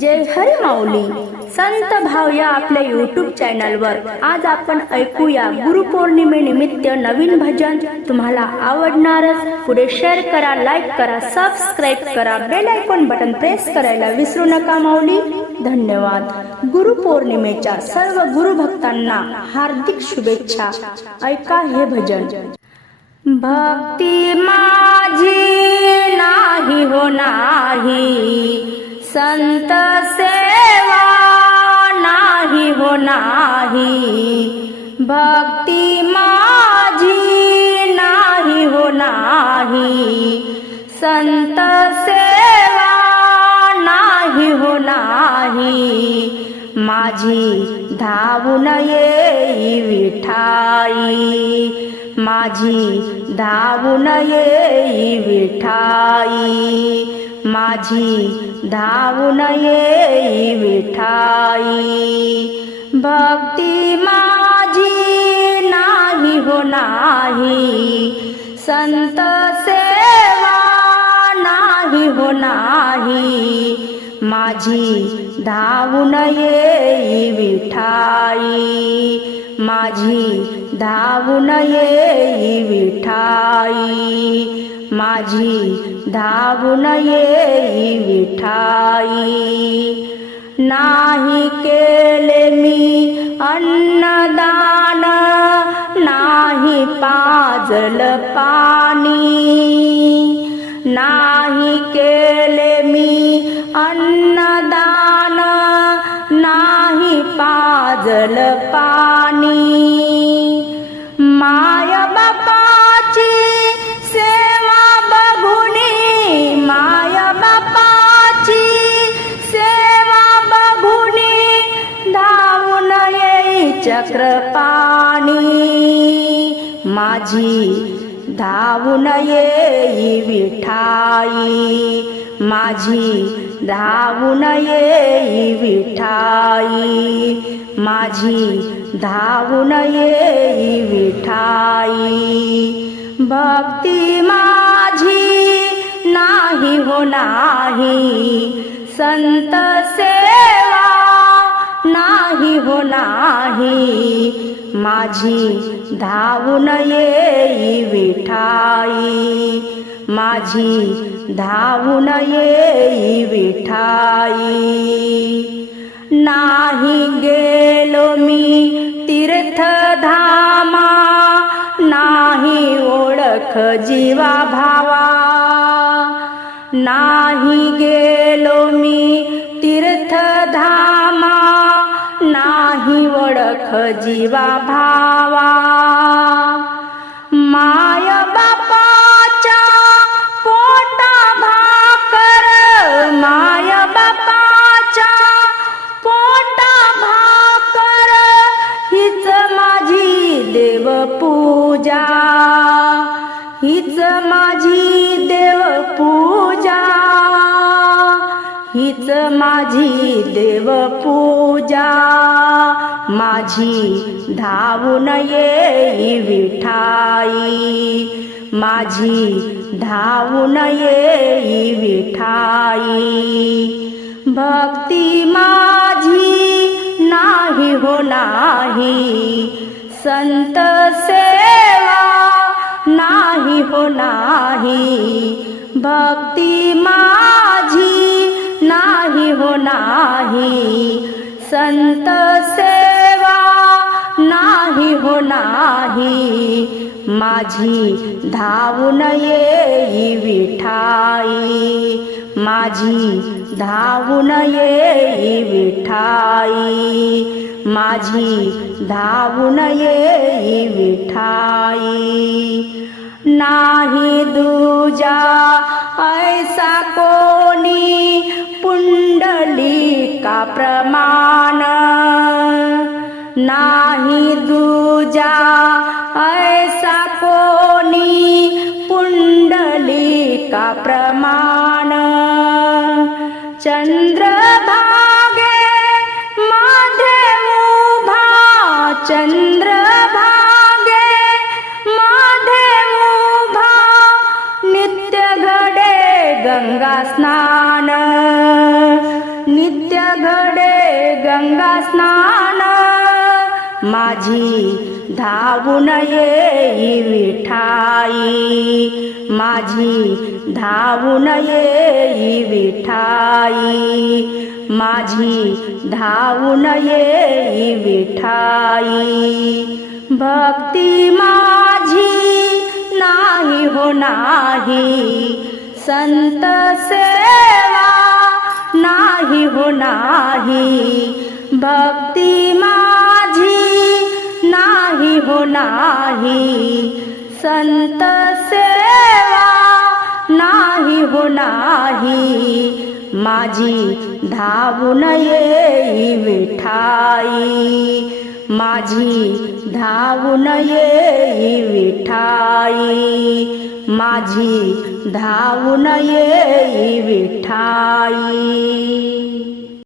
जय हरी माऊली. संत भाव या आपल्या यूट्यूब चॅनलवर आज आपण ऐकूया गुरुपौर्णिमेनिमित्त नवीन भजन. तुम्हाला आवडणारच. पुढे शेअर करा, लाईक करा, सबस्क्राईब करा, बेल आयकॉन बटन प्रेस करायला विसरू नका माऊली. धन्यवाद. गुरुपौर्णिमेच्या सर्व गुरुभक्तांना हार्दिक शुभेच्छा. ऐका हे भजन. भक्ती माझी नाही हो नाही, संत सेवा नाही हो नाही. भक्ती माझी नाही हो नाही, संत सेवा नाही हो नाही. माझी धावून येई विठाई, माझी धावून येई विठाई. माझी धावून येई विठाई. भक्ती माझी नाही हो नाही, संत सेवा नाही हो नाही. माझी धावून येई विठाई, माझी धावून येई विठाई. माझी धावून येई विठाई. नाही केले मी अन्नदान, नाही पाजल पाणी. नाही केले मी अन्नदान, नाही पाजल पाणी. माय बापाची सेवा बघुनी, माय बापाची सेवा बघुनी. धावून येई चक्रपाणी. माझी धावून येई विठाई, माझी धावून येई विठाई. माझी धावून येई विठाई. भक्ती माझी नाही हो नाही, संत सेवा नाही हो नाही. माझी धावून येई विठाई, माझी धावून येई विठाई. नाही गेलो मी तीर्थधामा, नाही ओळख जीवा भावा. नाही गेलो मी तीर्थधामा, नाही ओळख जीवा भावा. माय बापाच्या पोटा भाकर, माय बापाच्या पोटा भाकर. हीच माझी देवपूजा, हीच माझी देवपूजा. हीच माझी देवपूजा. माझी धावून येई विठाई, माझी धावून येई विठाई. भक्ती माझी नाही हो नाही, संत सेवा नाही हो नाही. भक्ती माझी नाही हो नाही, संत सेवा नाही हो नाही. माझी धावून येई विठाई, माझी धावून येई विठाई. माझी धावून येई विठाई. नाही दूजा ऐसा कोणी पुंडलिका प्रमाण. नाही दूजा ऐसा कोणी पुंडलिका प्रमाण. चंद्रभागे मध्ये उभा, चंद्रभागे मध्ये उभा. नित्य घडे गंगा स्नान, नित्य नित्य घडे गंगा स्नान माझी धावून येई विठाई माझी धावून येई विठाई माझी धावून येई विठाई भक्ती माझी नाही हो नाही संत सेवा नाही हो नाही भक्ती माझी नाही हो नाही संत सेवा नाही हो नाही माझी धावून येई विठाई माझी धावून येई विठाई माझी धावून येई विठाई।